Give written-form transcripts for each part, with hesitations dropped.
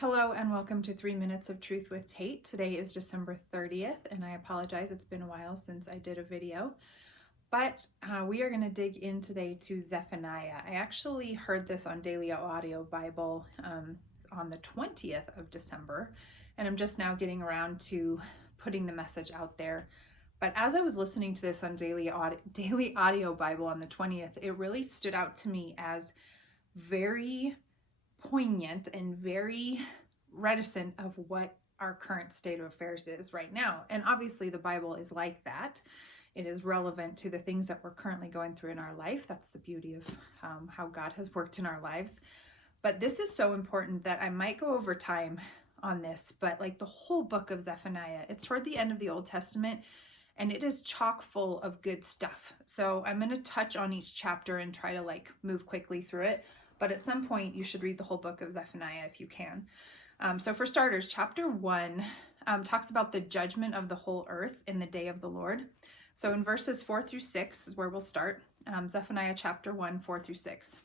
Hello and welcome to 3 Minutes of Truth with Tate. Today is December 30th, and I apologize, it's been a while since I did a video. But we are going to dig in today to Zephaniah. I actually heard this on Daily Audio Bible on the 20th of December, and I'm just now getting around to putting the message out there. But as I was listening to this on Daily Audio Bible on the 20th, it really stood out to me as very poignant and very reticent of what our current state of affairs is right now. And obviously the Bible is like that. It is relevant to the things that we're currently going through in our life. That's the beauty of how God has worked in our lives. But this is so important that I might go over time on this, but like the whole book of Zephaniah, it's toward the end of the Old Testament, and it is chock full of good stuff. So I'm going to touch on each chapter and try to like move quickly through it. But at some point, you should read the whole book of Zephaniah if you can. So for starters, chapter 1 talks about the judgment of the whole earth in the day of the Lord. So in verses 4 through 6 is where we'll start. Zephaniah chapter 1, 4 through 6.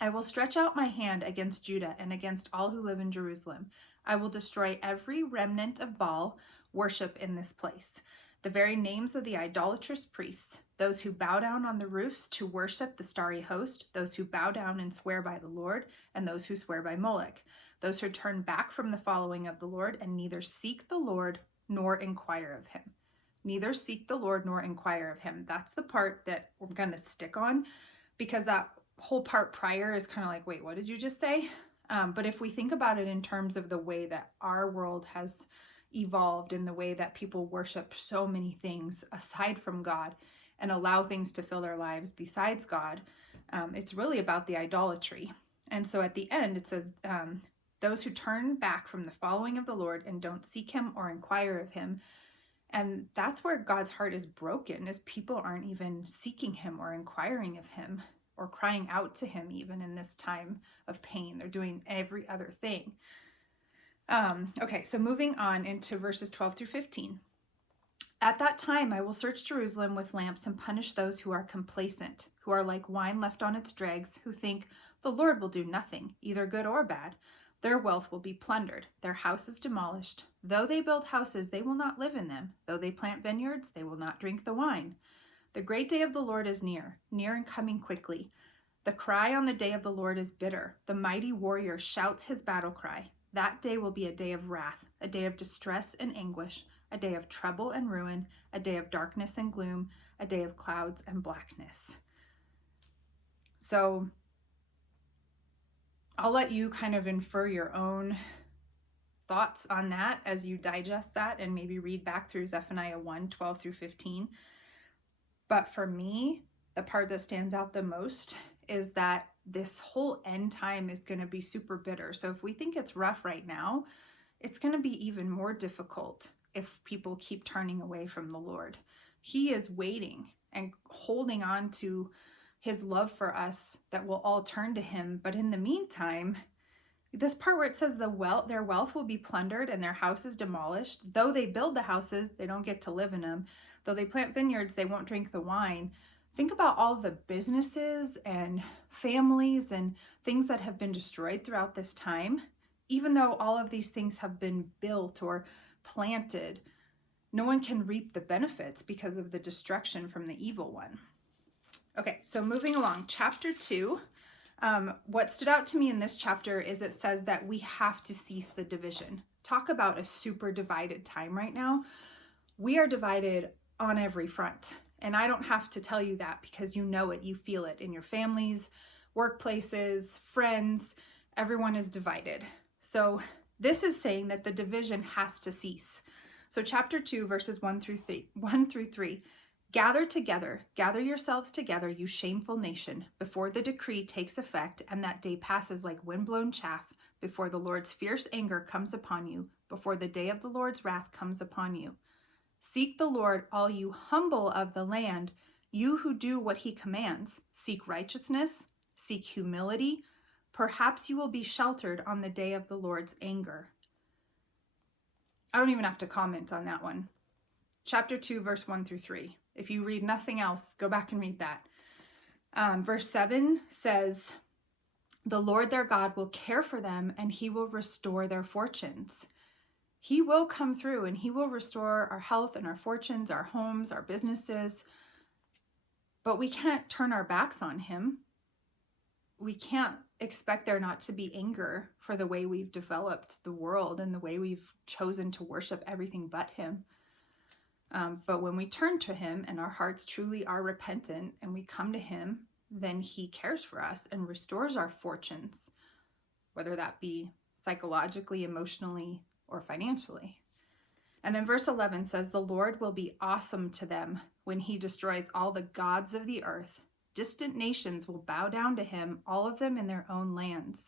I will stretch out my hand against Judah and against all who live in Jerusalem. I will destroy every remnant of Baal worship in this place. The very names of the idolatrous priests, those who bow down on the roofs to worship the starry host, those who bow down and swear by the Lord, and those who swear by Moloch, those who turn back from the following of the Lord and neither seek the Lord nor inquire of him. Neither seek the Lord nor inquire of him. That's the part that we're going to stick on, because that whole part prior is kind of like, wait, what did you just say? But if we think about it in terms of the way that our world has evolved, in the way that people worship so many things aside from God and allow things to fill their lives besides God, it's really about the idolatry. And so at the end it says, those who turn back from the following of the Lord and don't seek him or inquire of him. And that's where God's heart is broken, is people aren't even seeking him or inquiring of him or crying out to him even in this time of pain. They're doing every other thing. Okay, so moving on into verses 12 through 15. At that time, I will search Jerusalem with lamps and punish those who are complacent, who are like wine left on its dregs, who think the Lord will do nothing, either good or bad. Their wealth will be plundered, their houses demolished. Though they build houses, they will not live in them. Though they plant vineyards, they will not drink the wine. The great day of the Lord is near and coming quickly. The cry on the day of the Lord is bitter. The mighty warrior shouts his battle cry. That day will be a day of wrath, a day of distress and anguish, a day of trouble and ruin, a day of darkness and gloom, a day of clouds and blackness. So I'll let you kind of infer your own thoughts on that as you digest that and maybe read back through Zephaniah 1, 12 through 15. But for me, the part that stands out the most is that this whole end time is going to be super bitter. So if we think it's rough right now, it's going to be even more difficult if people keep turning away from the Lord. He is waiting and holding on to his love for us, that we'll all turn to him. But in the meantime, this part where it says their wealth will be plundered and their houses demolished. Though they build the houses, they don't get to live in them. Though they plant vineyards, they won't drink the wine. Think about all the businesses and families and things that have been destroyed throughout this time. Even though all of these things have been built or planted, no one can reap the benefits because of the destruction from the evil one. Okay, so moving along, chapter 2. What stood out to me in this chapter is it says that we have to cease the division. Talk about a super divided time right now. We are divided on every front. And I don't have to tell you that, because you know it, you feel it in your families, workplaces, friends, everyone is divided. So this is saying that the division has to cease. So chapter 2, verses 1 through 3. Gather together, gather yourselves together, you shameful nation, before the decree takes effect and that day passes like windblown chaff, before the Lord's fierce anger comes upon you, before the day of the Lord's wrath comes upon you. Seek the Lord, all you humble of the land, you who do what he commands. Seek righteousness, seek humility. Perhaps you will be sheltered on the day of the Lord's anger. I don't even have to comment on that one. Chapter 2, verse 1 through 3. If you read nothing else, go back and read that. Verse 7 says, The Lord their God will care for them, and he will restore their fortunes. He will come through and he will restore our health and our fortunes, our homes, our businesses. But we can't turn our backs on him. We can't expect there not to be anger for the way we've developed the world and the way we've chosen to worship everything but him. But when we turn to him and our hearts truly are repentant and we come to him, then he cares for us and restores our fortunes, whether that be psychologically, emotionally, or financially. And then verse 11 says, the Lord will be awesome to them when he destroys all the gods of the earth. Distant nations will bow down to him, all of them in their own lands.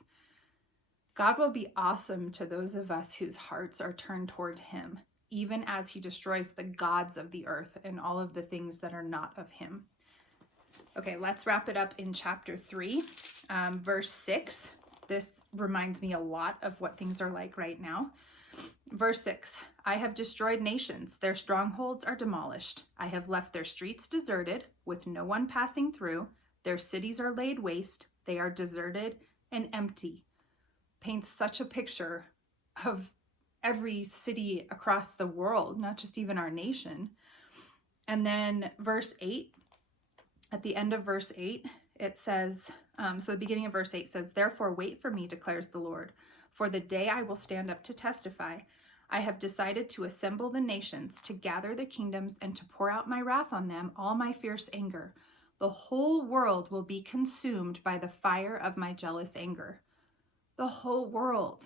God will be awesome to those of us whose hearts are turned toward him, even as he destroys the gods of the earth and all of the things that are not of him. Okay, let's wrap it up in chapter 3, verse 6. This reminds me a lot of what things are like right now. Verse 6, I have destroyed nations. Their strongholds are demolished. I have left their streets deserted, with no one passing through. Their cities are laid waste. They are deserted and empty. Paints such a picture of every city across the world, not just even our nation. And then verse 8, at the end of verse 8, it says, so the beginning of verse 8 says, therefore wait for me, declares the Lord, for the day I will stand up to testify. I have decided to assemble the nations, to gather the kingdoms, and to pour out my wrath on them, all my fierce anger. The whole world will be consumed by the fire of my jealous anger. The whole world.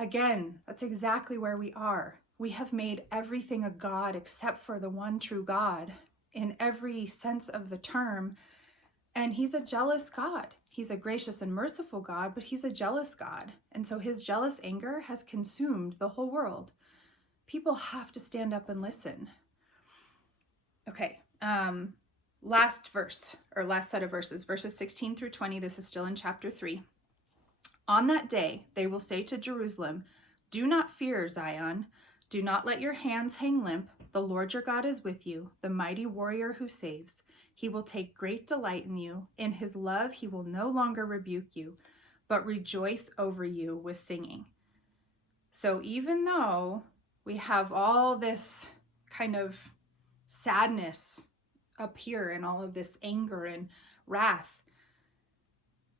Again, that's exactly where we are. We have made everything a god except for the one true God in every sense of the term. And he's a jealous God. He's a gracious and merciful God, but he's a jealous God. And so his jealous anger has consumed the whole world. People have to stand up and listen. Okay, last verse, or last set of verses, verses 16 through 20. This is still in chapter 3. On that day, they will say to Jerusalem, do not fear, Zion. Do not let your hands hang limp. The Lord your God is with you, the mighty warrior who saves. He will take great delight in you. In his love, he will no longer rebuke you, but rejoice over you with singing. So even though we have all this kind of sadness up here and all of this anger and wrath,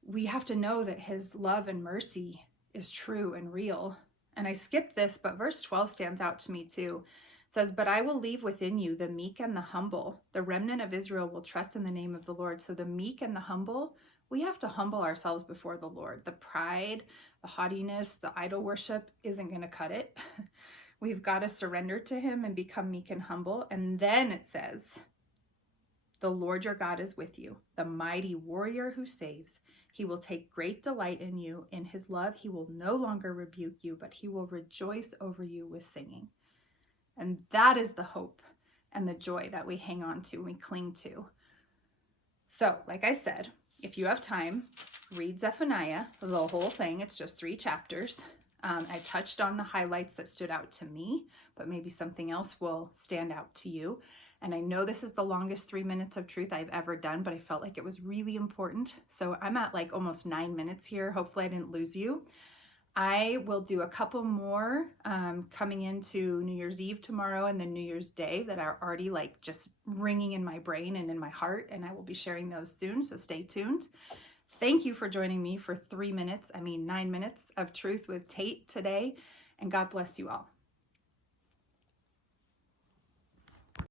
we have to know that his love and mercy is true and real. And I skipped this, but verse 12 stands out to me too. It says, but I will leave within you the meek and the humble. The remnant of Israel will trust in the name of the Lord. So the meek and the humble, we have to humble ourselves before the Lord. The pride, the haughtiness, the idol worship isn't going to cut it. We've got to surrender to him and become meek and humble. And then it says, the Lord your God is with you, the mighty warrior who saves. He will take great delight in you. In his love, he will no longer rebuke you, but he will rejoice over you with singing. And that is the hope and the joy that we hang on to, we cling to. So, like I said, if you have time, read Zephaniah, the whole thing. It's just 3 chapters. I touched on the highlights that stood out to me, but maybe something else will stand out to you. And I know this is the longest 3 minutes of truth I've ever done, but I felt like it was really important. So I'm at like almost 9 minutes here. Hopefully I didn't lose you. I will do a couple more coming into New Year's Eve tomorrow and then New Year's Day that are already like just ringing in my brain and in my heart. And I will be sharing those soon. So stay tuned. Thank you for joining me for 9 minutes of truth with Tate today. And God bless you all.